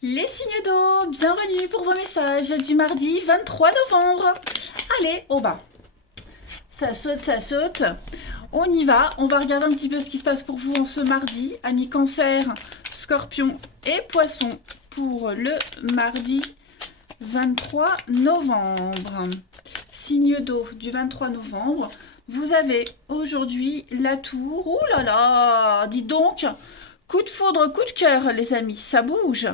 Les signes d'eau, bienvenue pour vos messages du mardi 23 novembre. Allez, au bas. Ça saute, ça saute. On y va. On va regarder un petit peu ce qui se passe pour vous en ce mardi. Amis Cancer, Scorpion et Poisson pour le mardi 23 novembre. Signe d'eau du 23 novembre. Vous avez aujourd'hui la tour. Ouh là là, dites donc. Coup de foudre, coup de cœur, les amis, ça bouge.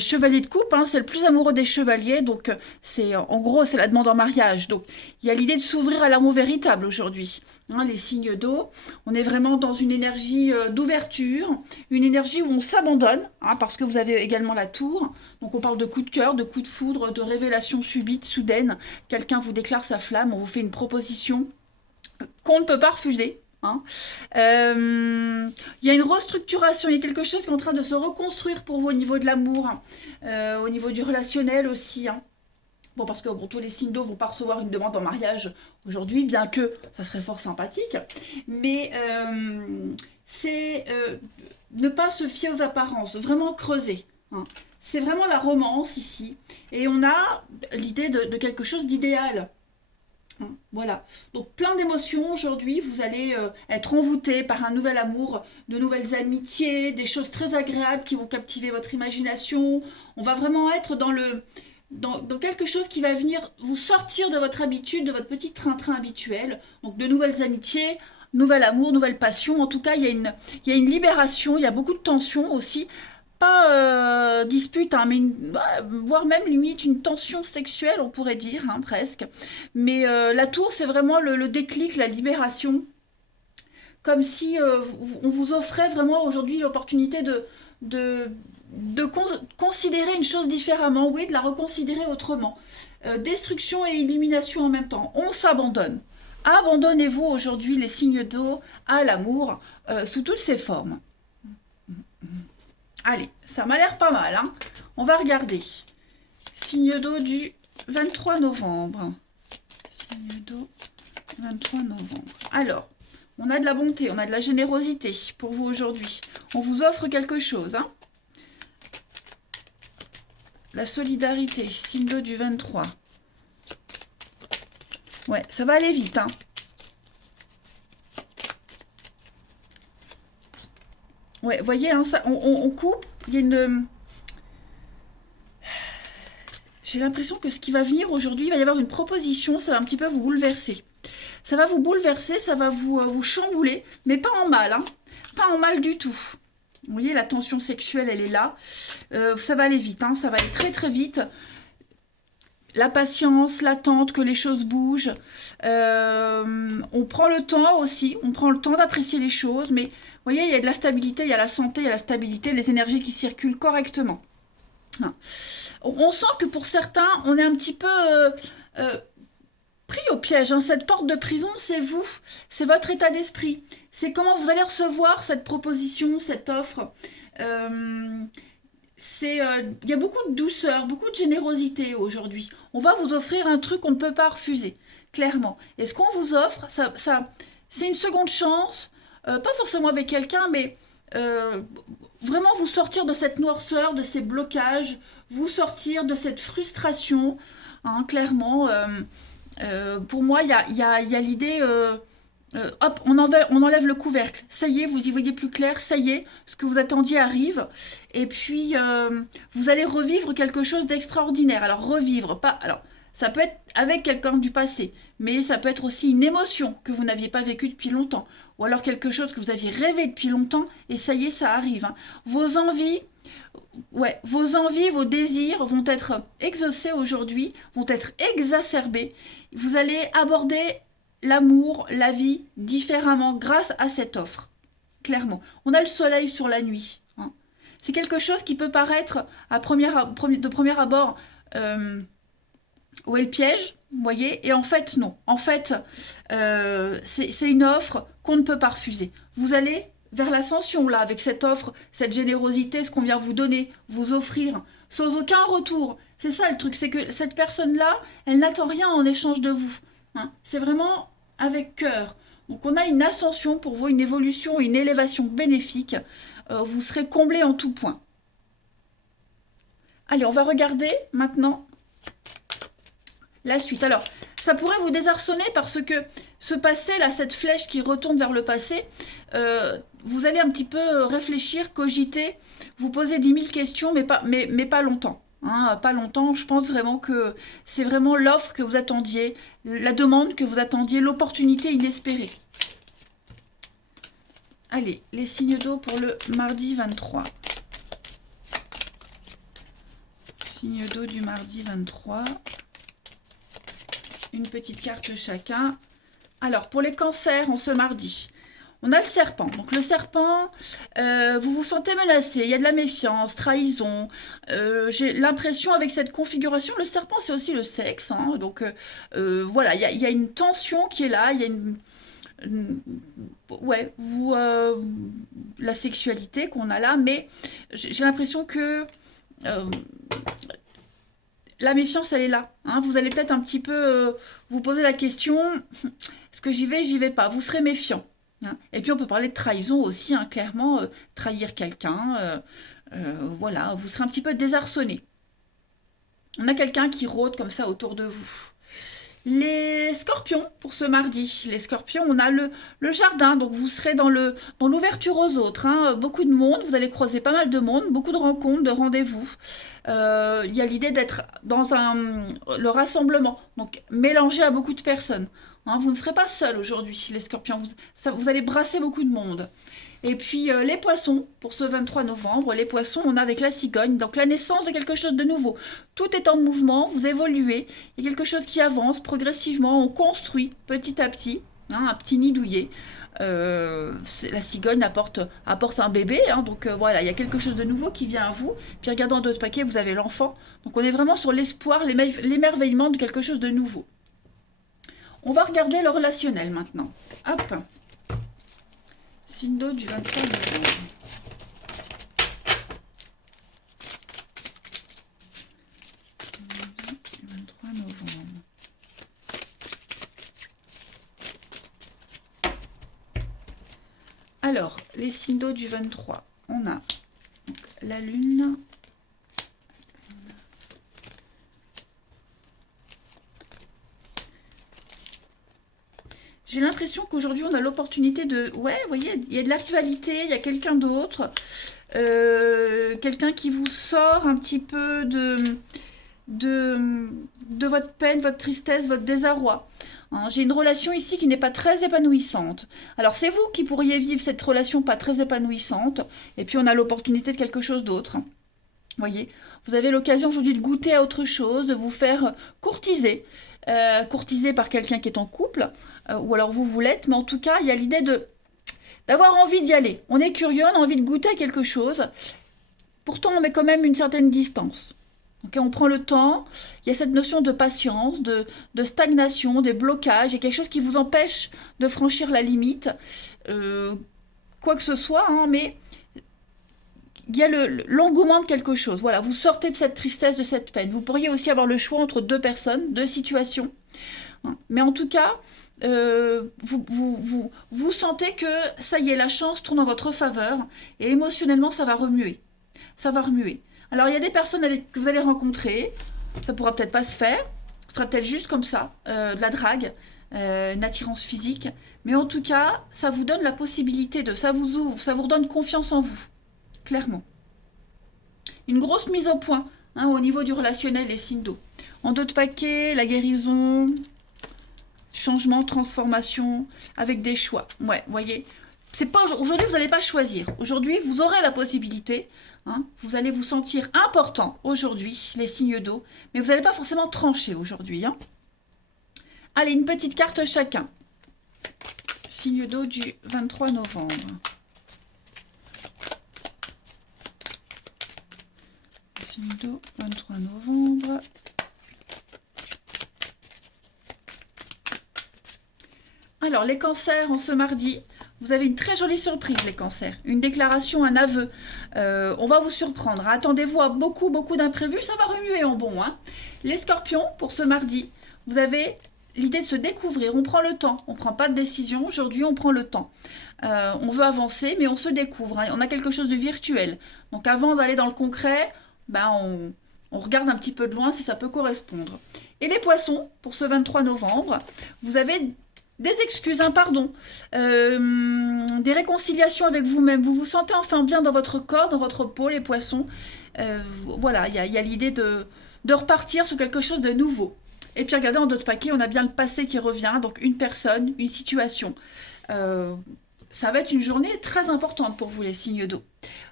Chevalier de coupe, hein, c'est le plus amoureux des chevaliers, donc c'est en gros c'est la demande en mariage. Donc il y a l'idée de s'ouvrir à l'amour véritable aujourd'hui. Hein, les signes d'eau, on est vraiment dans une énergie d'ouverture, une énergie où on s'abandonne, hein, parce que vous avez également la tour. Donc on parle de coup de cœur, de coup de foudre, de révélation subite, soudaine. Quelqu'un vous déclare sa flamme, on vous fait une proposition qu'on ne peut pas refuser. Hein. Il y a une restructuration, il y a quelque chose qui est en train de se reconstruire pour vous au niveau de l'amour, au niveau du relationnel aussi. Hein. Bon, parce que bon, tous les signes d'eau vont pas recevoir une demande en mariage aujourd'hui, bien que ça serait fort sympathique. Mais c'est ne pas se fier aux apparences, vraiment creuser. Hein. C'est vraiment la romance ici. Et on a l'idée de quelque chose d'idéal. Voilà. Donc plein d'émotions aujourd'hui. Vous allez être envoûté par un nouvel amour, de nouvelles amitiés, des choses très agréables qui vont captiver votre imagination. On va vraiment être dans quelque chose qui va venir vous sortir de votre habitude, de votre petit train-train habituel. Donc de nouvelles amitiés, nouvel amour, nouvelle passion. En tout cas, il y a une libération, il y a beaucoup de tension aussi pas dispute, hein, mais voire même limite une tension sexuelle, on pourrait dire, hein, presque. Mais la tour, c'est vraiment le déclic, la libération, comme si on vous offrait vraiment aujourd'hui l'opportunité de, considérer une chose différemment, oui, de la reconsidérer autrement. Destruction et illumination en même temps. On s'abandonne. Abandonnez-vous aujourd'hui les signes d'eau à l'amour sous toutes ses formes. Allez, ça m'a l'air pas mal, hein. On va regarder. Signe d'eau du 23 novembre. Signe d'eau 23 novembre. Alors, on a de la bonté, on a de la générosité pour vous aujourd'hui. On vous offre quelque chose, hein. La solidarité, signe d'eau du 23. Ouais, ça va aller vite, hein. Ouais, voyez, hein, ça, on coupe. Il y a une. J'ai l'impression que ce qui va venir aujourd'hui, il va y avoir une proposition, ça va un petit peu vous bouleverser. Ça va vous bouleverser, ça va vous chambouler, mais pas en mal, hein. Pas en mal du tout. Vous voyez, la tension sexuelle, elle est là. Ça va aller vite, hein, ça va aller très très vite. La patience, l'attente, que les choses bougent. On prend le temps aussi, on prend le temps d'apprécier les choses, mais vous voyez, il y a de la stabilité, il y a la santé, il y a la stabilité, les énergies qui circulent correctement. Hein. On sent que pour certains, on est un petit peu euh, pris au piège. Hein. Cette porte de prison, c'est vous, c'est votre état d'esprit. C'est comment vous allez recevoir cette proposition, cette offre. Il y a beaucoup de douceur, beaucoup de générosité aujourd'hui. On va vous offrir un truc qu'on ne peut pas refuser, clairement. Et ce qu'on vous offre, c'est une seconde chance, pas forcément avec quelqu'un, mais euh, vraiment vous sortir de cette noirceur, de ces blocages, vous sortir de cette frustration, hein, clairement. Pour moi, il y a l'idée, hop, on enlève le couvercle. Ça y est, vous y voyez plus clair. Ça y est, ce que vous attendiez arrive. Et puis, vous allez revivre quelque chose d'extraordinaire. Alors, revivre, pas. Alors, ça peut être avec quelqu'un du passé, mais ça peut être aussi une émotion que vous n'aviez pas vécue depuis longtemps. Ou alors quelque chose que vous aviez rêvé depuis longtemps, et ça y est, ça arrive. Hein. Vos envies, ouais, vos envies, vos désirs vont être exaucés aujourd'hui, vont être exacerbés. Vous allez aborder l'amour, la vie différemment grâce à cette offre. Clairement. On a le soleil sur la nuit. Hein. C'est quelque chose qui peut paraître de premier abord où est le piège, vous voyez, et en fait non. En fait, c'est une offre qu'on ne peut pas refuser. Vous allez vers l'ascension là, avec cette offre, cette générosité, ce qu'on vient vous donner, vous offrir, sans aucun retour. C'est ça le truc, c'est que cette personne-là, elle n'attend rien en échange de vous. Hein. C'est vraiment avec cœur. Donc on a une ascension pour vous, une évolution, une élévation bénéfique. Vous serez comblé en tout point. Allez, on va regarder maintenant la suite. Alors, ça pourrait vous désarçonner parce que ce passé, là, cette flèche qui retourne vers le passé, vous allez un petit peu réfléchir, cogiter, vous poser 10 000 questions, mais pas longtemps. Hein, pas longtemps, je pense vraiment que c'est vraiment l'offre que vous attendiez, la demande que vous attendiez, l'opportunité inespérée. Allez, les signes d'eau pour le mardi 23. Signe d'eau du mardi 23. Une petite carte chacun. Alors, pour les cancers, en ce mardi, on a le serpent. Donc, le serpent, vous vous sentez menacé. Il y a de la méfiance, trahison. J'ai l'impression, avec cette configuration, le serpent, c'est aussi le sexe. Hein, donc, voilà, il y a une tension qui est là. Il y a ouais, la sexualité qu'on a là. Mais j'ai l'impression que la méfiance, elle est là. Hein. Vous allez peut-être un petit peu vous poser la question, est-ce que j'y vais pas? Vous serez méfiant. Hein. Et puis on peut parler de trahison aussi, hein, clairement, trahir quelqu'un, voilà, vous serez un petit peu désarçonné. On a quelqu'un qui rôde comme ça autour de vous. Les scorpions, pour ce mardi, les scorpions, on a le jardin, donc vous serez dans l'ouverture aux autres. Hein. Beaucoup de monde, vous allez croiser pas mal de monde, beaucoup de rencontres, de rendez-vous. Il y a l'idée d'être dans le rassemblement, donc mélangé à beaucoup de personnes. Hein, vous ne serez pas seul aujourd'hui, les scorpions, vous allez brasser beaucoup de monde. Et puis les poissons, pour ce 23 novembre, les poissons, on a avec la cigogne, donc la naissance de quelque chose de nouveau. Tout est en mouvement, vous évoluez, il y a quelque chose qui avance progressivement, on construit petit à petit, hein, un petit nid douillet. La cigogne apporte un bébé, hein, donc voilà, il y a quelque chose de nouveau qui vient à vous. Puis regardant d'autres paquets, vous avez l'enfant. Donc on est vraiment sur l'espoir, l'émerveillement de quelque chose de nouveau. On va regarder le relationnel maintenant. Hop. Signe d'eau du 23 novembre. Du 23 novembre. Alors, les signes d'eau du 23. On a donc, la lune. J'ai l'impression qu'aujourd'hui, on a l'opportunité de... Ouais, vous voyez, il y a de la rivalité, il y a quelqu'un d'autre. Quelqu'un qui vous sort un petit peu de votre peine, votre tristesse, votre désarroi. Hein, j'ai une relation ici qui n'est pas très épanouissante. Alors, c'est vous qui pourriez vivre cette relation pas très épanouissante. Et puis, on a l'opportunité de quelque chose d'autre. Vous voyez, vous avez l'occasion aujourd'hui de goûter à autre chose, de vous faire courtiser. Courtisé par quelqu'un qui est en couple, ou alors vous l'êtes, mais en tout cas, il y a l'idée d'avoir envie d'y aller. On est curieux, on a envie de goûter à quelque chose, pourtant on met quand même une certaine distance. Okay, on prend le temps, il y a cette notion de patience, de stagnation, des blocages, il y a quelque chose qui vous empêche de franchir la limite, quoi que ce soit, hein, mais il y a l'engouement de quelque chose. Voilà, vous sortez de cette tristesse, de cette peine. Vous pourriez aussi avoir le choix entre deux personnes, deux situations. Mais en tout cas, vous sentez que ça y est, la chance tourne en votre faveur et émotionnellement, ça va remuer. Ça va remuer. Alors, il y a des personnes que vous allez rencontrer. Ça pourra peut-être pas se faire. Ce sera peut-être juste comme ça, de la drague, une attirance physique. Mais en tout cas, ça vous donne la possibilité ça vous ouvre, ça vous redonne confiance en vous. Clairement. Une grosse mise au point, hein, au niveau du relationnel, les signes d'eau. En d'autres paquets, la guérison, changement, transformation, avec des choix. Ouais, vous voyez, c'est pas aujourd'hui, vous n'allez pas choisir. Aujourd'hui, vous aurez la possibilité, hein, vous allez vous sentir important aujourd'hui, les signes d'eau, mais vous n'allez pas forcément trancher aujourd'hui. Hein. Allez, une petite carte chacun. Signe d'eau du 23 novembre. Signe d'eau, 23 novembre. Alors, les cancers, en ce mardi, vous avez une très jolie surprise, les cancers. Une déclaration, un aveu. On va vous surprendre. Attendez-vous à beaucoup d'imprévus. Ça va remuer en bon. Hein. Les scorpions, pour ce mardi, vous avez l'idée de se découvrir. On prend le temps. On ne prend pas de décision. Aujourd'hui, on prend le temps. On veut avancer, mais on se découvre. Hein. On a quelque chose de virtuel. Donc, avant d'aller dans le concret... Ben On regarde un petit peu de loin si ça peut correspondre. Et les poissons, pour ce 23 novembre, vous avez des excuses, un pardon, des réconciliations avec vous-même. Vous vous sentez enfin bien dans votre corps, dans votre peau, les poissons. Voilà, il y a l'idée de repartir sur quelque chose de nouveau. Et puis regardez, en d'autres paquets, on a bien le passé qui revient, donc une personne, une situation. Ça va être une journée très importante pour vous, les signes d'eau.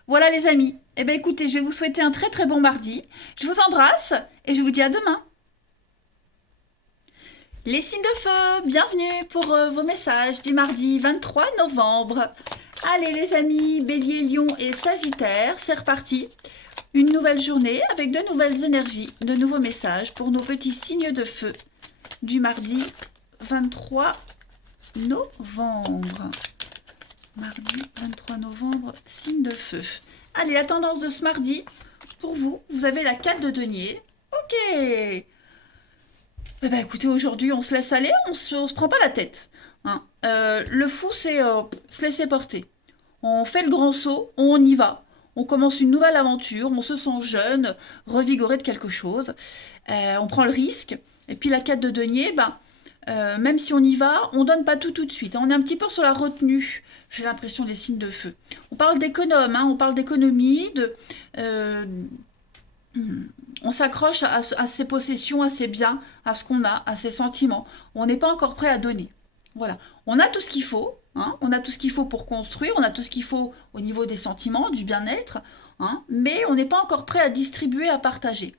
Voilà les amis, eh bien écoutez, je vais vous souhaiter un très très bon mardi. Je vous embrasse et je vous dis à demain. Les signes de feu, bienvenue pour vos messages du mardi 23 novembre. Allez les amis, Bélier, Lion et Sagittaire, c'est reparti. Une nouvelle journée avec de nouvelles énergies, de nouveaux messages pour nos petits signes de feu du mardi 23 novembre. Mardi 23 novembre, signe de feu. Allez, la tendance de ce mardi, pour vous, vous avez la 4 de denier. Ok. Eh ben, écoutez, aujourd'hui, on se laisse aller, on se prend pas la tête. Hein. Le fou, c'est se laisser porter. On fait le grand saut, on y va. On commence une nouvelle aventure, on se sent jeune, revigoré de quelque chose. On prend le risque. Et puis la 4 de denier, même si on y va, on donne pas tout de suite. On est un petit peu sur la retenue, j'ai l'impression, des signes de feu. On parle d'économe, hein, on parle d'économie, on s'accroche à ses possessions, à ses biens, à ce qu'on a, à ses sentiments. On n'est pas encore prêt à donner. Voilà. On a tout ce qu'il faut. Hein, on a tout ce qu'il faut pour construire, on a tout ce qu'il faut au niveau des sentiments, du bien-être, hein, mais on n'est pas encore prêt à distribuer, à partager.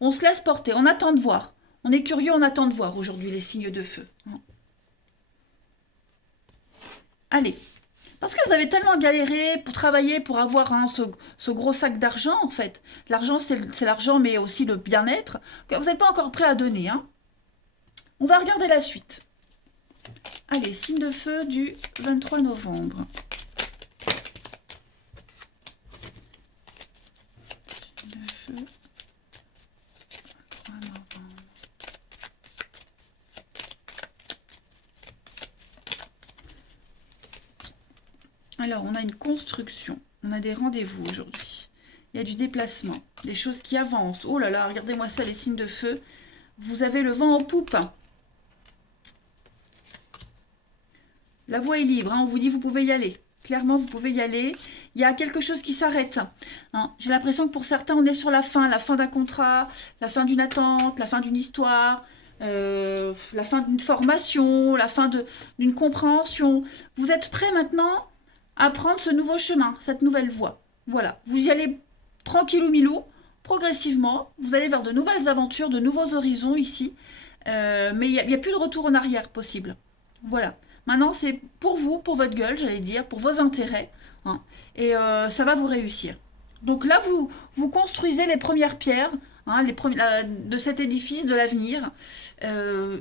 On se laisse porter, on attend de voir. On est curieux, on attend de voir aujourd'hui les signes de feu. Hein. Allez, parce que vous avez tellement galéré pour travailler, pour avoir ce gros sac d'argent, en fait. L'argent, c'est l'argent, mais aussi le bien-être, que vous n'êtes pas encore prêt à donner. Hein. On va regarder la suite. Allez, signe de feu du 23 novembre. Signe de feu, 23 novembre. Alors, on a une construction. On a des rendez-vous aujourd'hui. Il y a du déplacement, des choses qui avancent. Oh là là, regardez-moi ça, les signes de feu. Vous avez le vent en poupe. La voie est libre, hein, on vous dit vous pouvez y aller. Clairement, vous pouvez y aller. Il y a quelque chose qui s'arrête. Hein. J'ai l'impression que pour certains, on est sur la fin d'un contrat, la fin d'une attente, la fin d'une histoire, la fin d'une formation, la fin d'une compréhension. Vous êtes prêts maintenant à prendre ce nouveau chemin, cette nouvelle voie. Voilà, vous y allez tranquillou milou, progressivement. Vous allez vers de nouvelles aventures, de nouveaux horizons ici. Mais il n'y a plus de retour en arrière possible. Voilà. Maintenant, c'est pour vous, pour votre gueule, j'allais dire, pour vos intérêts. Hein, et ça va vous réussir. Donc là, vous construisez les premières pierres hein, de cet édifice de l'avenir.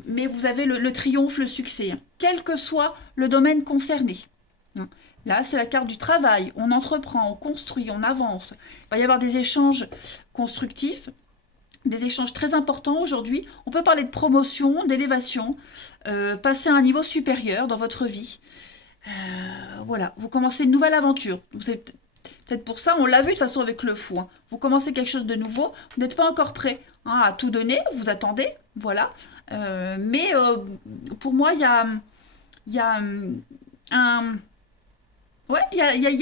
Mais vous avez le triomphe, le succès, hein, quel que soit le domaine concerné. Hein. Là, c'est la carte du travail. On entreprend, on construit, on avance. Il va y avoir des échanges constructifs. Des échanges très importants aujourd'hui. On peut parler de promotion, d'élévation, passer à un niveau supérieur dans votre vie. Voilà, vous commencez une nouvelle aventure. Peut-être pour ça, on l'a vu de toute façon avec le fou. Hein. Vous commencez quelque chose de nouveau, vous n'êtes pas encore prêt hein, à tout donner, vous attendez, voilà. Mais pour moi, il y a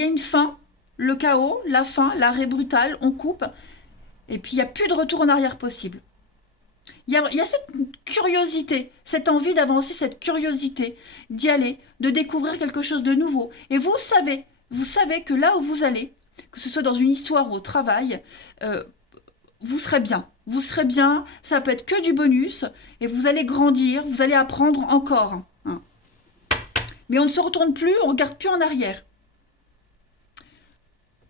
une fin, le chaos, la fin, l'arrêt brutal, on coupe. Et puis, il n'y a plus de retour en arrière possible. Il y a cette curiosité, cette envie d'avancer, cette curiosité d'y aller, de découvrir quelque chose de nouveau. Et vous savez que là où vous allez, que ce soit dans une histoire ou au travail, vous serez bien. Vous serez bien, ça peut être que du bonus, et vous allez grandir, vous allez apprendre encore. Hein. Mais on ne se retourne plus, on ne regarde plus en arrière.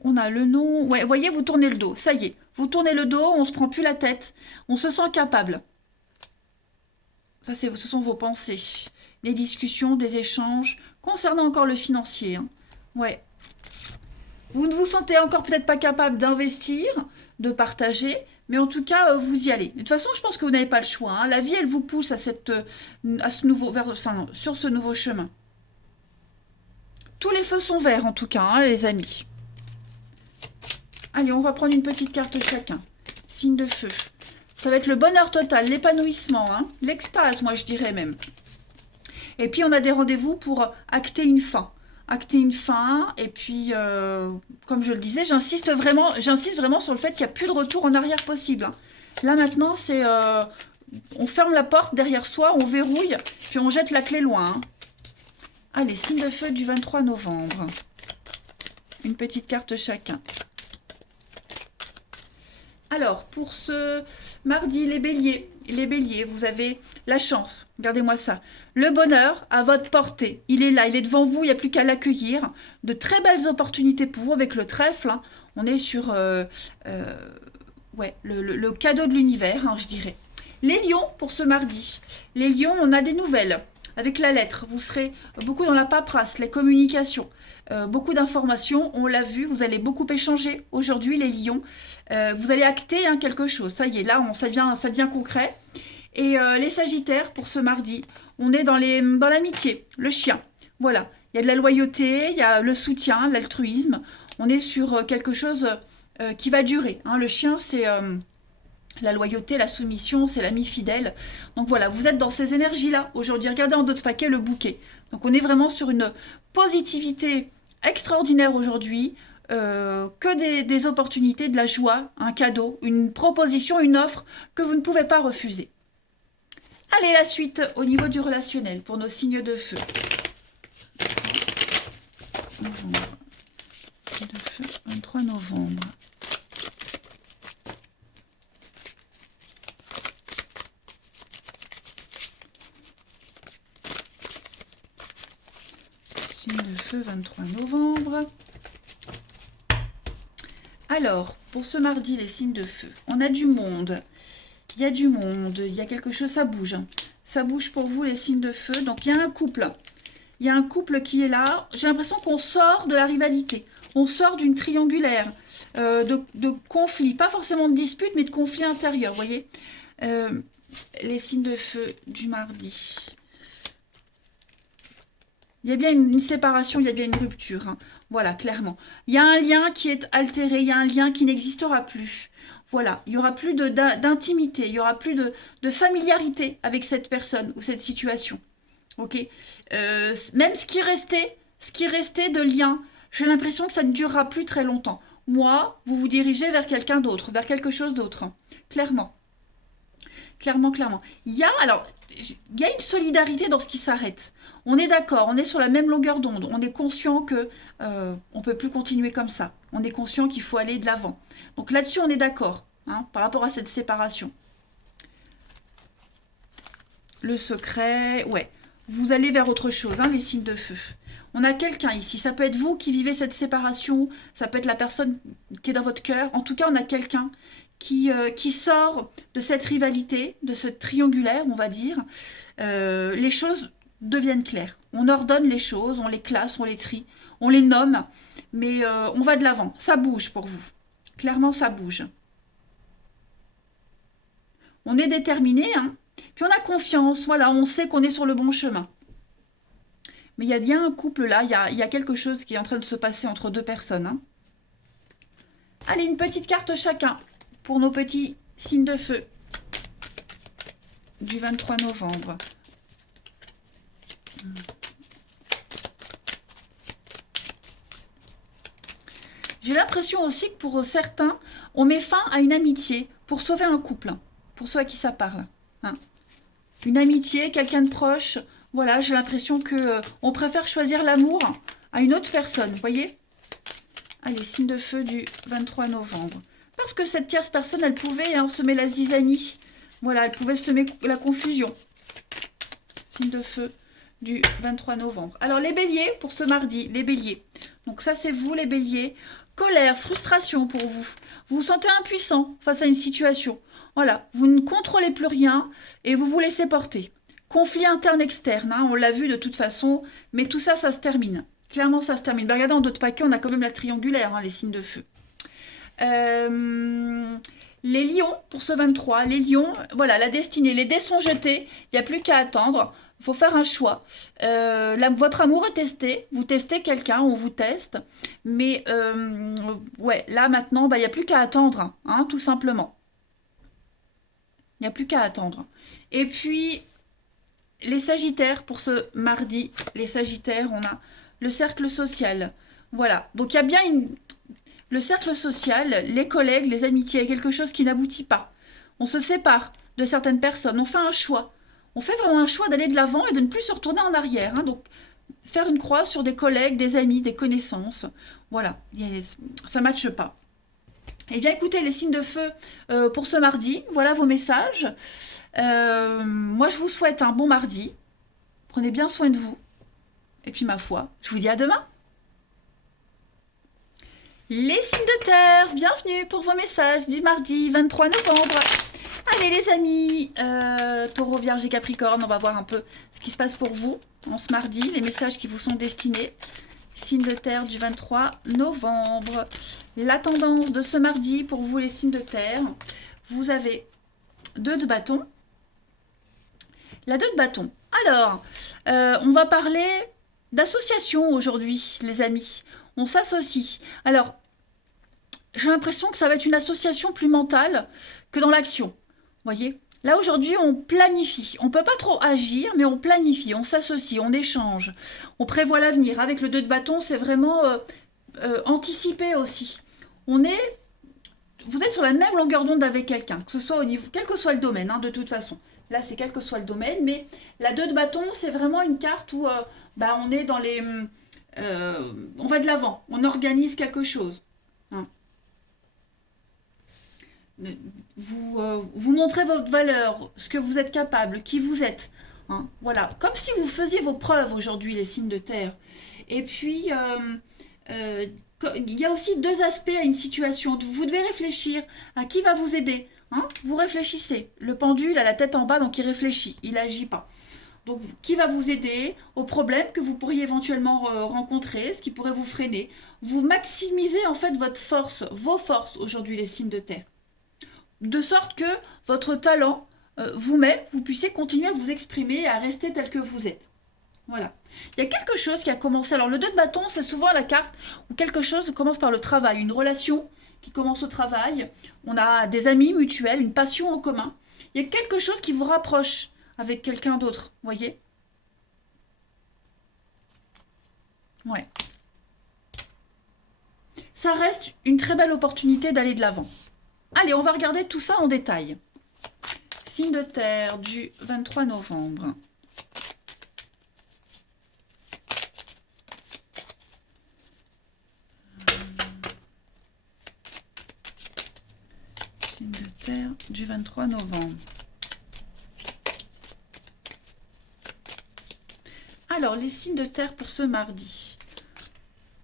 On a le nom... Ouais, voyez, vous tournez le dos. Ça y est. Vous tournez le dos, on ne se prend plus la tête. On se sent capable. Ça, ce sont vos pensées. Des discussions, des échanges. Concernant encore le financier. Hein. Ouais. Vous ne vous sentez encore peut-être pas capable d'investir, de partager. Mais en tout cas, vous y allez. De toute façon, je pense que vous n'avez pas le choix. Hein. La vie, elle vous pousse sur ce nouveau chemin. Tous les feux sont verts, en tout cas, hein, les amis. Allez, on va prendre une petite carte chacun. signe de feu. Ça va être le bonheur total, l'épanouissement, hein, l'extase, moi je dirais même. Et puis on a des rendez-vous pour acter une fin. Acter une fin, et puis, comme je le disais, j'insiste vraiment sur le fait qu'il n'y a plus de retour en arrière possible, hein. Là maintenant, c'est... on ferme la porte derrière soi, on verrouille, puis on jette la clé loin, hein. Allez, signe de feu du 23 novembre. Une petite carte chacun. Alors, pour ce mardi, les béliers, vous avez la chance, regardez-moi ça. Le bonheur à votre portée, il est là, il est devant vous, il n'y a plus qu'à l'accueillir. De très belles opportunités pour vous avec le trèfle, hein. On est sur ouais, le cadeau de l'univers, hein, je dirais. Les lions, pour ce mardi. Les lions, on a des nouvelles. Avec la lettre, vous serez beaucoup dans la paperasse, les communications. Beaucoup d'informations, on l'a vu, vous allez beaucoup échanger aujourd'hui les lions, vous allez acter, hein, quelque chose, ça y est, là ça devient concret. Et les sagittaires pour ce mardi, on est dans l'amitié, le chien, voilà, il y a de la loyauté, il y a le soutien, l'altruisme, on est sur quelque chose qui va durer, hein. Le chien c'est la loyauté, la soumission, c'est l'ami fidèle. Donc voilà, vous êtes dans ces énergies-là aujourd'hui. Regardez en d'autres paquets le bouquet. Donc on est vraiment sur une positivité extraordinaire aujourd'hui, que des opportunités, de la joie, un cadeau, une proposition, une offre que vous ne pouvez pas refuser. Allez, la suite au niveau du relationnel pour nos signes de feu. Signe de feu, 23 novembre. Signe de feu, 23 novembre. Alors, pour ce mardi, les signes de feu, on a du monde. Il y a du monde, il y a quelque chose, ça bouge. Ça bouge pour vous, les signes de feu. Donc, il y a un couple. Il y a un couple qui est là. J'ai l'impression qu'on sort de la rivalité. On sort d'une triangulaire, de conflit. Pas forcément de dispute, mais de conflit intérieur, vous voyez. Les signes de feu du mardi. Il y a bien une séparation, il y a bien une rupture, hein. Voilà, clairement. Il y a un lien qui est altéré, il y a un lien qui n'existera plus. Voilà, il n'y aura plus d'intimité, il n'y aura plus de familiarité avec cette personne ou cette situation. Ok, même ce qui restait de lien, j'ai l'impression que ça ne durera plus très longtemps. Moi, vous vous dirigez vers quelqu'un d'autre, vers quelque chose d'autre, hein. Clairement. Clairement, clairement. Il y a une solidarité dans ce qui s'arrête. On est d'accord, on est sur la même longueur d'onde. On est conscient que on peut plus continuer comme ça. On est conscient qu'il faut aller de l'avant. Donc là-dessus, on est d'accord, hein, par rapport à cette séparation. Le secret, ouais. Vous allez vers autre chose, hein, les signes de feu. On a quelqu'un ici. Ça peut être vous qui vivez cette séparation. Ça peut être la personne qui est dans votre cœur. En tout cas, on a quelqu'un qui sort de cette rivalité, de ce triangulaire, on va dire. Les choses deviennent claires. On ordonne les choses, on les classe, on les trie, on les nomme, mais on va de l'avant. Ça bouge pour vous. Clairement, ça bouge. On est déterminé, hein. Puis on a confiance, voilà, on sait qu'on est sur le bon chemin. Mais il y a bien un couple là, il y a quelque chose qui est en train de se passer entre deux personnes, hein. Allez, une petite carte chacun pour nos petits signes de feu du 23 novembre. J'ai l'impression aussi que pour certains, on met fin à une amitié pour sauver un couple, hein, pour ceux à qui ça parle, hein. Une amitié, quelqu'un de proche, voilà, j'ai l'impression que on préfère choisir l'amour à une autre personne, vous voyez. Allez, signe de feu du 23 novembre. Parce que cette tierce personne, elle pouvait, hein, semer la zizanie. Voilà, elle pouvait semer la confusion. Signe de feu du 23 novembre. Alors, les béliers, pour ce mardi, les béliers. Donc ça, c'est vous, les béliers. Colère, frustration pour vous. Vous vous sentez impuissant face à une situation. Voilà, vous ne contrôlez plus rien et vous vous laissez porter. Conflit interne-externe, hein, on l'a vu de toute façon, mais tout ça, ça se termine. Clairement, ça se termine. Ben, regardez, en d'autres paquets, on a quand même la triangulaire, hein, les signes de feu. Les lions, pour ce 23, les lions, voilà, la destinée, les dés sont jetés, il n'y a plus qu'à attendre, il faut faire un choix. Votre amour est testé, vous testez quelqu'un, on vous teste, mais ouais, là maintenant, il n'y a plus qu'à attendre, hein, tout simplement. Il n'y a plus qu'à attendre. Et puis, les Sagittaires, pour ce mardi, les Sagittaires, on a le cercle social. Voilà. Donc, il y a bien le cercle social, les collègues, les amitiés, quelque chose qui n'aboutit pas. On se sépare de certaines personnes. On fait un choix. On fait vraiment un choix d'aller de l'avant et de ne plus se retourner en arrière. Hein. Donc, faire une croix sur des collègues, des amis, des connaissances. Voilà. Ça ne matche pas. Eh bien, écoutez, les signes de feu pour ce mardi, voilà vos messages. Moi, je vous souhaite un bon mardi. Prenez bien soin de vous. Et puis, ma foi, je vous dis à demain. Les signes de terre, bienvenue pour vos messages du mardi 23 novembre. Allez les amis, Taureau, Vierge et Capricorne, on va voir un peu ce qui se passe pour vous en ce mardi, les messages qui vous sont destinés. Signes de terre du 23 novembre. La tendance de ce mardi pour vous les signes de terre, vous avez 2 de bâton. La 2 de bâton. Alors, on va parler d'association aujourd'hui, les amis. On s'associe. Alors, j'ai l'impression que ça va être une association plus mentale que dans l'action. Voyez ? Là, aujourd'hui, on planifie. On ne peut pas trop agir, mais on planifie, on s'associe, on échange. On prévoit l'avenir. Avec le 2 de bâton, c'est vraiment anticiper aussi. Vous êtes sur la même longueur d'onde avec quelqu'un, que ce soit au niveau, quel que soit le domaine, hein, de toute façon. Là, c'est quel que soit le domaine, mais la 2 de bâton, c'est vraiment une carte où on est dans les... on va de l'avant, on organise quelque chose. Hein. Vous montrez votre valeur, ce que vous êtes capable, qui vous êtes. Hein, voilà, comme si vous faisiez vos preuves aujourd'hui, les signes de terre. Et puis, il y a aussi 2 aspects à une situation. Vous devez réfléchir à qui va vous aider. Hein, vous réfléchissez. Le pendule a la tête en bas, donc il réfléchit, il n'agit pas. Donc, qui va vous aider aux problèmes que vous pourriez éventuellement rencontrer, ce qui pourrait vous freiner. Vous maximisez en fait votre force, vos forces aujourd'hui, les signes de terre. De sorte que votre talent vous puissiez continuer à vous exprimer et à rester tel que vous êtes. Voilà. Il y a quelque chose qui a commencé. Alors, le 2 de bâton, c'est souvent la carte où quelque chose commence par le travail. Une relation qui commence au travail. On a des amis mutuels, une passion en commun. Il y a quelque chose qui vous rapproche avec quelqu'un d'autre, voyez ? Ouais. Ça reste une très belle opportunité d'aller de l'avant. Allez, on va regarder tout ça en détail. Signe de terre du 23 novembre. Signe de terre du 23 novembre. Alors, les signes de terre pour ce mardi.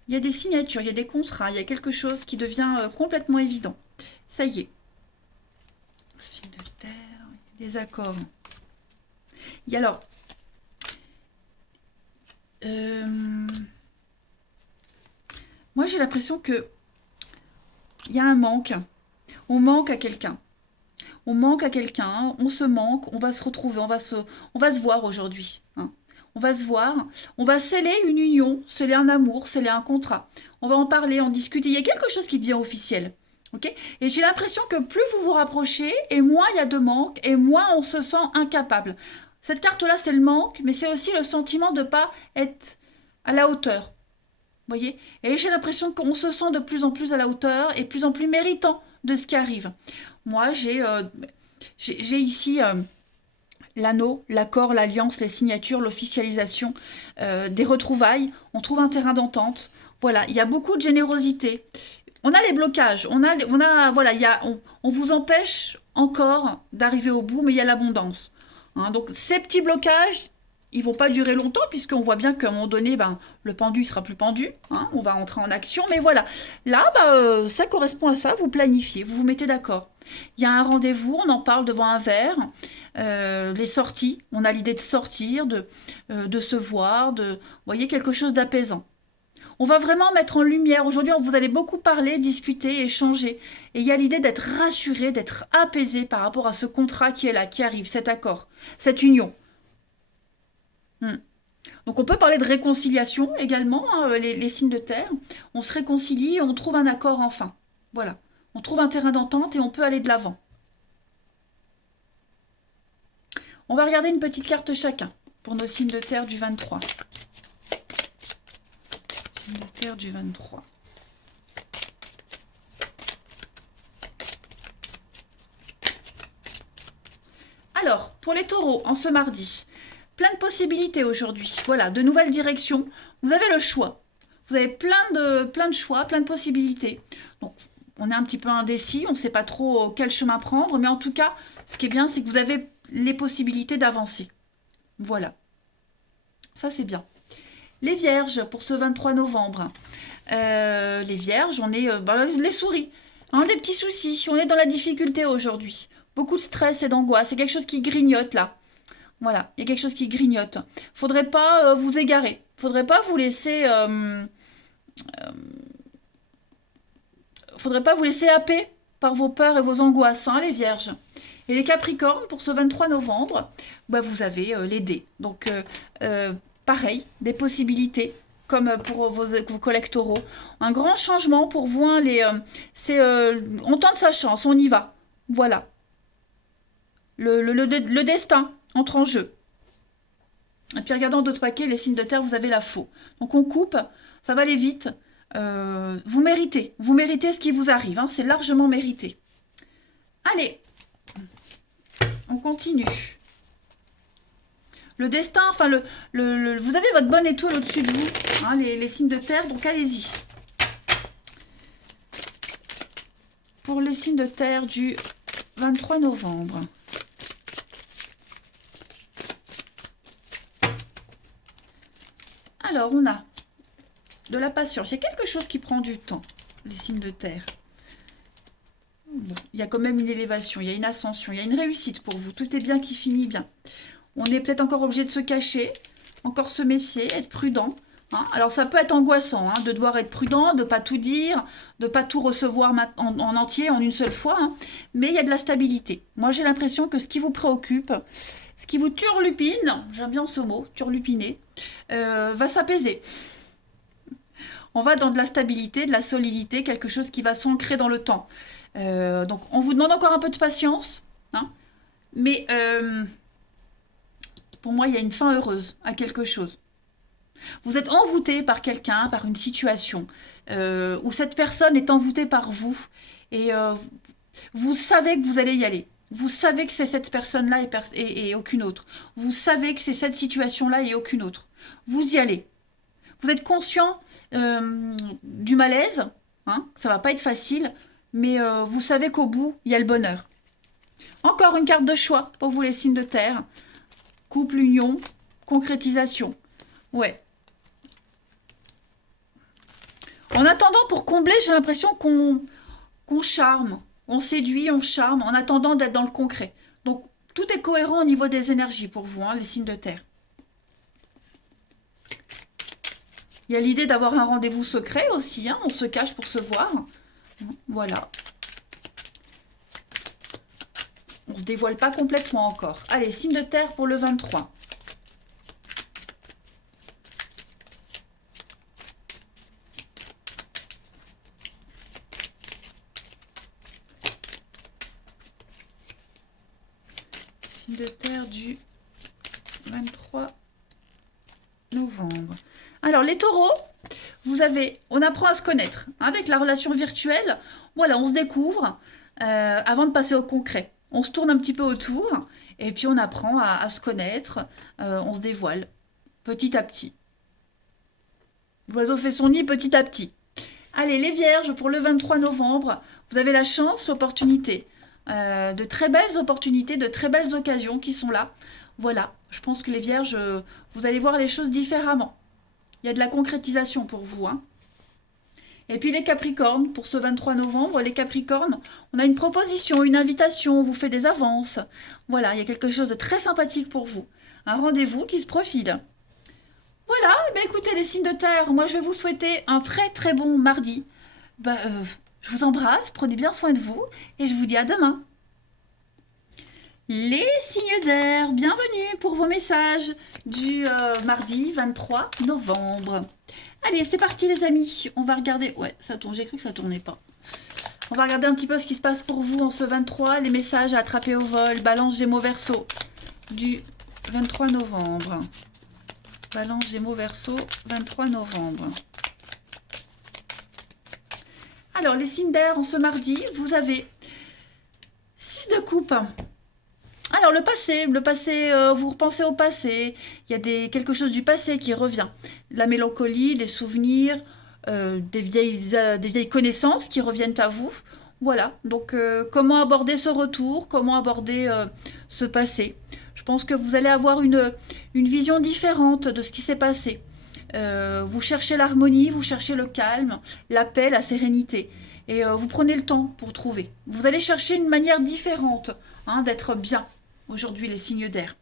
Il y a des signatures, il y a des contrats, il y a quelque chose qui devient complètement évident. Ça y est. Signe de terre, des accords. Il y a alors... moi, j'ai l'impression que il y a un manque. On manque à quelqu'un. On manque à quelqu'un, on se manque, on va se retrouver, on va se voir aujourd'hui. Hein. On va se voir, on va sceller une union, sceller un amour, sceller un contrat. On va en parler, en discuter. Il y a quelque chose qui devient officiel. Okay, et j'ai l'impression que plus vous vous rapprochez, et moins il y a de manque, et moins on se sent incapable. Cette carte-là, c'est le manque, mais c'est aussi le sentiment de ne pas être à la hauteur. Voyez ? Et j'ai l'impression qu'on se sent de plus en plus à la hauteur et de plus en plus méritant de ce qui arrive. Moi, j'ai ici l'anneau, l'accord, l'alliance, les signatures, l'officialisation des retrouvailles. On trouve un terrain d'entente. Voilà, il y a beaucoup de générosité. On a les blocages, on vous empêche encore d'arriver au bout, mais il y a l'abondance. Hein, donc ces petits blocages, ils vont pas durer longtemps, puisqu'on voit bien qu'à un moment donné, le pendu sera plus pendu, hein, on va entrer en action, mais voilà. Là, ça correspond à ça, vous planifiez, vous vous mettez d'accord. Il y a un rendez-vous, on en parle devant un verre, les sorties, on a l'idée de sortir, de se voir, vous voyez, quelque chose d'apaisant. On va vraiment mettre en lumière. Aujourd'hui, vous allez beaucoup parler, discuter, échanger. Et il y a l'idée d'être rassuré, d'être apaisé par rapport à ce contrat qui est là, qui arrive, cet accord, cette union. Donc on peut parler de réconciliation également, hein, les signes de terre. On se réconcilie et on trouve un accord enfin. Voilà. On trouve un terrain d'entente et on peut aller de l'avant. On va regarder une petite carte chacun pour nos signes de terre du 23. Signes de terre du 23. Alors, pour les taureaux, en ce mardi, plein de possibilités aujourd'hui. Voilà, de nouvelles directions. Vous avez le choix. Vous avez plein de choix, plein de possibilités. Donc, on est un petit peu indécis, on ne sait pas trop quel chemin prendre. Mais en tout cas, ce qui est bien, c'est que vous avez les possibilités d'avancer. Voilà. Ça, c'est bien. Les vierges, pour ce 23 novembre. Les vierges, on est... les souris. Hein, des petits soucis. On est dans la difficulté aujourd'hui. Beaucoup de stress et d'angoisse. C'est quelque chose qui grignote, là. Voilà, il y a quelque chose qui grignote. Faudrait pas vous égarer. Faudrait pas vous laisser... faudrait pas vous laisser happer par vos peurs et vos angoisses, hein, les vierges. Et les capricornes, pour ce 23 novembre, bah, vous avez les dés. Donc, pareil, des possibilités, comme pour vos collègues taureaux. Un grand changement pour vous, hein, on tente sa chance, on y va. Voilà. Le destin entre en jeu. Et puis, regardant d'autres paquets, les signes de terre, vous avez la faux. Donc, on coupe, ça va aller vite. Vous méritez ce qui vous arrive, hein, c'est largement mérité. Allez, on continue. Le destin, enfin, vous avez votre bonne étoile au-dessus de vous, hein, les signes de terre, donc allez-y. Pour les signes de terre du 23 novembre. Alors, on a de la patience. Il y a quelque chose qui prend du temps, les signes de terre. Bon, il y a quand même une élévation, il y a une ascension, il y a une réussite pour vous. Tout est bien qui finit bien. On est peut-être encore obligé de se cacher, encore se méfier, être prudent. Hein. Alors, ça peut être angoissant, hein, de devoir être prudent, de ne pas tout dire, de ne pas tout recevoir en entier, en une seule fois. Hein. Mais il y a de la stabilité. Moi, j'ai l'impression que ce qui vous préoccupe, ce qui vous turlupine, j'aime bien ce mot, turlupiner, va s'apaiser. On va dans de la stabilité, de la solidité, quelque chose qui va s'ancrer dans le temps. Donc, on vous demande encore un peu de patience. Hein, mais pour moi, il y a une fin heureuse à quelque chose. Vous êtes envoûté par quelqu'un, par une situation, où cette personne est envoûtée par vous. Et vous savez que vous allez y aller. Vous savez que c'est cette personne-là et aucune autre. Vous savez que c'est cette situation-là et aucune autre. Vous y allez. Vous êtes conscient du malaise, hein, ça va pas être facile, mais vous savez qu'au bout, il y a le bonheur. Encore une carte de choix pour vous les signes de terre. Couple, union, concrétisation. Ouais. En attendant, pour combler, j'ai l'impression qu'on charme, on séduit, on charme, en attendant d'être dans le concret. Donc, tout est cohérent au niveau des énergies pour vous, hein, les signes de terre. Il y a l'idée d'avoir un rendez-vous secret aussi, hein, on se cache pour se voir. Voilà. On ne se dévoile pas complètement encore. Allez, signe de terre pour le 23. Signe de terre du 23 novembre. Alors, les taureaux, on apprend à se connaître. Avec la relation virtuelle, voilà, on se découvre avant de passer au concret. On se tourne un petit peu autour et puis on apprend à se connaître, on se dévoile petit à petit. L'oiseau fait son nid petit à petit. Allez, les vierges, pour le 23 novembre, vous avez la chance, l'opportunité. De très belles opportunités, de très belles occasions qui sont là. Voilà, je pense que les vierges, vous allez voir les choses différemment. Il y a de la concrétisation pour vous. Hein. Et puis les capricornes, pour ce 23 novembre, les capricornes, on a une proposition, une invitation, on vous fait des avances. Voilà, il y a quelque chose de très sympathique pour vous. Un rendez-vous qui se profile. Voilà, ben écoutez les signes de terre, moi je vais vous souhaiter un très très bon mardi. Je vous embrasse, prenez bien soin de vous et je vous dis à demain. Les signes d'air, bienvenue pour vos messages du mardi 23 novembre. Allez, c'est parti les amis, on va regarder... Ouais, ça tourne, j'ai cru que ça tournait pas. On va regarder un petit peu ce qui se passe pour vous en ce 23, les messages à attraper au vol, Balance, Gémeaux, Verseau. du 23 novembre. Balance, Gémeaux, Verseau, 23 novembre. Alors, les signes d'air en ce mardi, vous avez 6 de coupe. Alors, le passé, vous repensez au passé. Il y a quelque chose du passé qui revient. La mélancolie, les souvenirs, des vieilles connaissances qui reviennent à vous. Voilà, donc comment aborder ce retour, comment aborder ce passé. Je pense que vous allez avoir une vision différente de ce qui s'est passé. Vous cherchez l'harmonie, vous cherchez le calme, la paix, la sérénité. Et vous prenez le temps pour trouver. Vous allez chercher une manière différente d'être bien aujourd'hui, les signes d'air.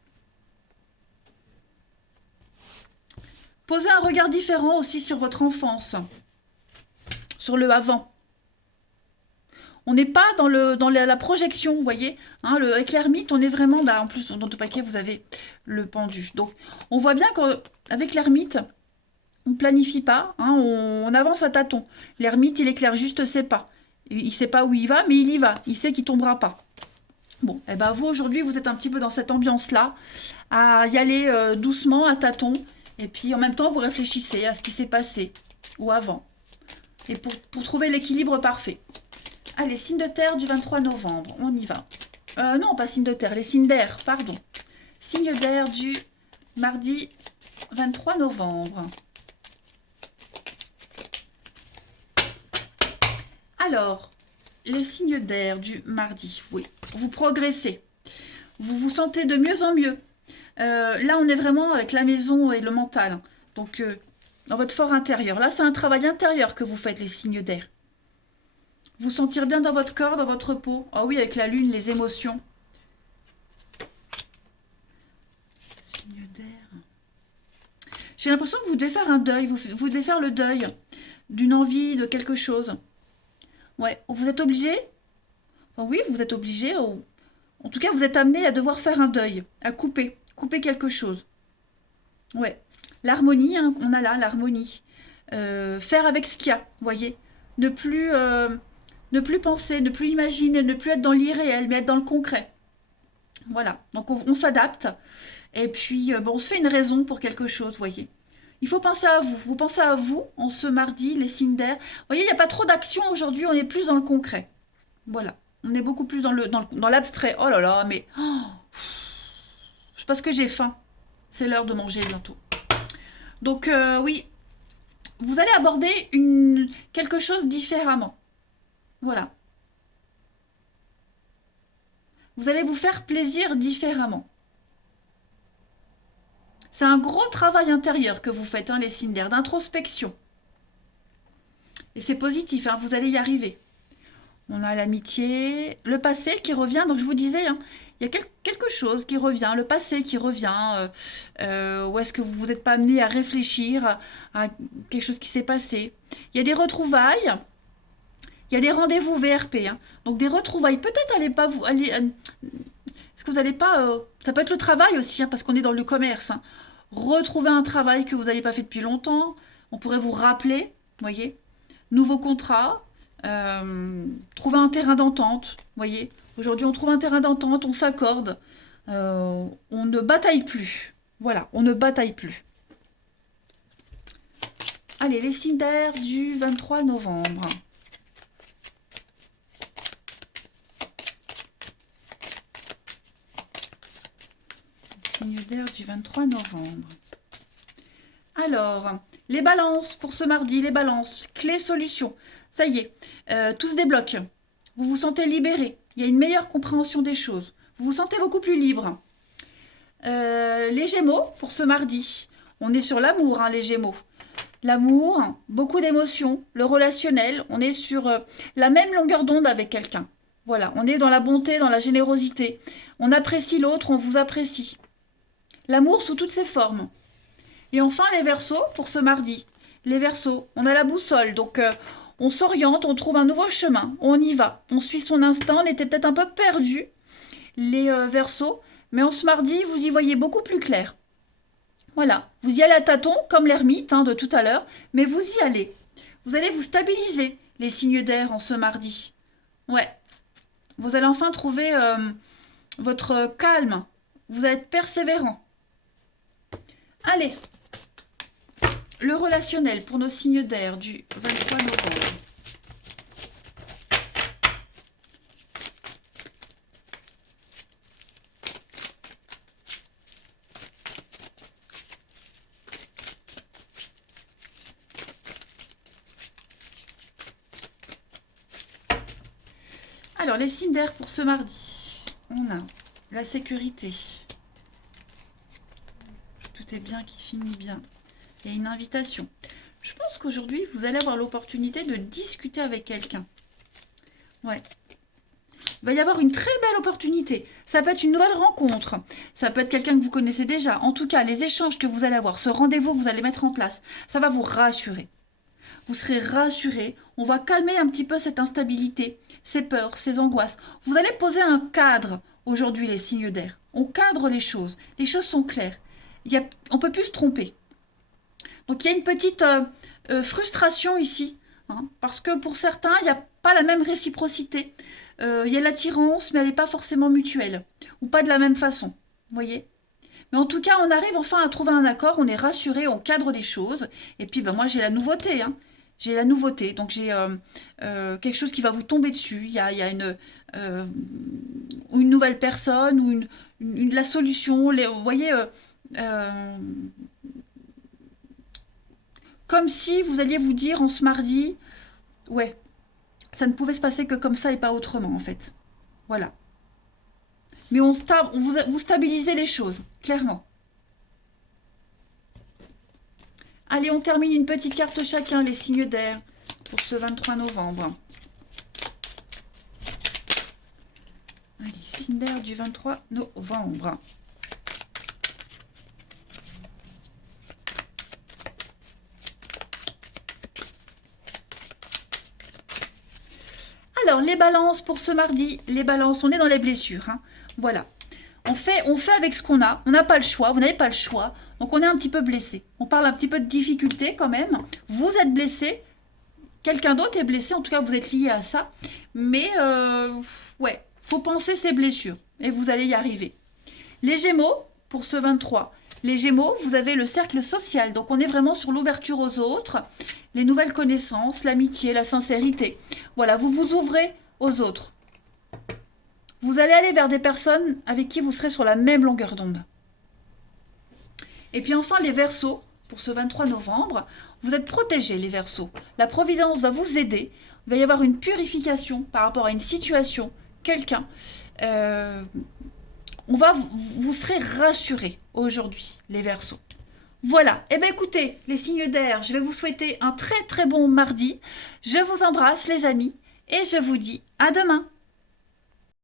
Posez un regard différent aussi sur votre enfance, sur le avant. On n'est pas dans la projection, vous voyez. Avec l'ermite, on est vraiment... en plus, dans le paquet, vous avez le pendu. Donc, on voit bien qu'avec l'ermite, on ne planifie pas, on avance à tâtons. L'ermite, il éclaire juste ses pas. Il ne sait pas où il va, mais il y va. Il sait qu'il ne tombera pas. Bon, et ben vous, aujourd'hui, vous êtes un petit peu dans cette ambiance-là, à y aller doucement, à tâtons. Et puis, en même temps, vous réfléchissez à ce qui s'est passé, ou avant. Et pour trouver l'équilibre parfait. Allez, signes de terre du 23 novembre, on y va. Non, pas signes de terre, les signes d'air, pardon. Signes d'air du mardi 23 novembre. Alors, les signes d'air du mardi, oui. Vous progressez. Vous vous sentez de mieux en mieux. Là, on est vraiment avec la maison et le mental. Donc, dans votre fort intérieur. Là, c'est un travail intérieur que vous faites, les signes d'air. Vous sentir bien dans votre corps, dans votre peau. Ah oui, avec la lune, les émotions. Signe d'air. J'ai l'impression que vous devez faire un deuil. Vous devez faire le deuil d'une envie, de quelque chose. Ouais, vous êtes obligé. Enfin, oui, vous êtes obligé. En tout cas, vous êtes amené à devoir faire un deuil, à couper quelque chose. Ouais, l'harmonie, on a là l'harmonie. Faire avec ce qu'il y a, vous voyez. Ne plus penser, ne plus imaginer, ne plus être dans l'irréel, mais être dans le concret. Voilà, donc on s'adapte. Et puis, on se fait une raison pour quelque chose, vous voyez. Il faut penser à vous. Vous pensez à vous en ce mardi, les signes d'air. Vous voyez, il n'y a pas trop d'action aujourd'hui, on est plus dans le concret. Voilà, on est beaucoup plus dans l'abstrait. Oh là là, mais... je sais pas ce que j'ai faim. C'est l'heure de manger bientôt. Donc, oui, vous allez aborder quelque chose différemment. Voilà. Vous allez vous faire plaisir différemment. C'est un gros travail intérieur que vous faites, les signes d'air, d'introspection. Et c'est positif, vous allez y arriver. On a l'amitié, le passé qui revient. Donc je vous disais, il y a quelque chose qui revient, le passé qui revient. Où est-ce que vous vous êtes pas amené à réfléchir à quelque chose qui s'est passé. Il y a des retrouvailles. Il y a des rendez-vous VRP. Donc des retrouvailles. Peut-être allez pas vous... est-ce que vous n'allez pas... ça peut être le travail aussi, parce qu'on est dans le commerce. Retrouver un travail que vous n'avez pas fait depuis longtemps. On pourrait vous rappeler, voyez. Nouveau contrat. Trouver un terrain d'entente, voyez. Aujourd'hui, on trouve un terrain d'entente, on s'accorde. On ne bataille plus. Voilà, on ne bataille plus. Allez, les signes d'air du 23 novembre. Signe d'air du 23 novembre. Alors, les balances pour ce mardi, les balances, clé solution. Ça y est, tout se débloque. Vous vous sentez libéré. Il y a une meilleure compréhension des choses. Vous vous sentez beaucoup plus libre. Les Gémeaux pour ce mardi. On est sur l'amour, les Gémeaux. L'amour, beaucoup d'émotions, le relationnel. On est sur la même longueur d'onde avec quelqu'un. Voilà, on est dans la bonté, dans la générosité. On apprécie l'autre, on vous apprécie. L'amour sous toutes ses formes. Et enfin, les Verseaux pour ce mardi. Les Verseaux, on a la boussole, donc on s'oriente, on trouve un nouveau chemin, on y va. On suit son instinct, on était peut-être un peu perdu, les Verseaux, mais en ce mardi, vous y voyez beaucoup plus clair. Voilà, vous y allez à tâtons, comme l'ermite de tout à l'heure, mais vous y allez. Vous allez vous stabiliser, les signes d'air, en ce mardi. Ouais, vous allez enfin trouver votre calme, Vous allez être persévérant. Allez, le relationnel pour nos signes d'air du 23 novembre. Alors, les signes d'air pour ce mardi. On a la sécurité. Tout est bien qui finit bien. Il y a une invitation. Je pense qu'aujourd'hui, vous allez avoir l'opportunité de discuter avec quelqu'un. Ouais. Il va y avoir une très belle opportunité. Ça peut être une nouvelle rencontre. Ça peut être quelqu'un que vous connaissez déjà. En tout cas, les échanges que vous allez avoir, ce rendez-vous que vous allez mettre en place, ça va vous rassurer. Vous serez rassuré. On va calmer un petit peu cette instabilité, ces peurs, ces angoisses. Vous allez poser un cadre aujourd'hui, les signes d'air. On cadre les choses. Les choses sont claires. On ne peut plus se tromper. Donc, il y a une petite frustration ici. Hein, parce que pour certains, il n'y a pas la même réciprocité. Il y a l'attirance, mais elle n'est pas forcément mutuelle. Ou pas de la même façon. Vous voyez ? Mais en tout cas, on arrive enfin à trouver un accord. On est rassuré, on cadre les choses. Et puis, moi, j'ai la nouveauté. Hein. J'ai la nouveauté. Donc, j'ai quelque chose qui va vous tomber dessus. Il y a une nouvelle personne ou la solution. Vous voyez... comme si vous alliez vous dire en ce mardi, ouais, ça ne pouvait se passer que comme ça et pas autrement en fait. Voilà. Mais vous stabilisez les choses, clairement. Allez, on termine une petite carte chacun, les signes d'air, pour ce 23 novembre. Allez, signes d'air du 23 novembre. Alors, les balances pour ce mardi. Les balances, on est dans les blessures. Hein. Voilà. On fait avec ce qu'on a. On n'a pas le choix. Vous n'avez pas le choix. Donc, on est un petit peu blessé. On parle un petit peu de difficulté quand même. Vous êtes blessé. Quelqu'un d'autre est blessé. En tout cas, vous êtes lié à ça. Mais, ouais, faut penser ces blessures. Et vous allez y arriver. Les Gémeaux, pour ce 23. Les Gémeaux, vous avez le cercle social. Donc, on est vraiment sur l'ouverture aux autres. Les nouvelles connaissances, l'amitié, la sincérité. Voilà, vous vous ouvrez aux autres. Vous allez aller vers des personnes avec qui vous serez sur la même longueur d'onde. Et puis enfin, les Verseaux, pour ce 23 novembre, vous êtes protégés, les Verseaux. La Providence va vous aider. Il va y avoir une purification par rapport à une situation, quelqu'un. Vous serez rassurés aujourd'hui, les Verseaux. Voilà, eh bien écoutez, les signes d'air, je vais vous souhaiter un très très bon mardi. Je vous embrasse les amis et je vous dis à demain.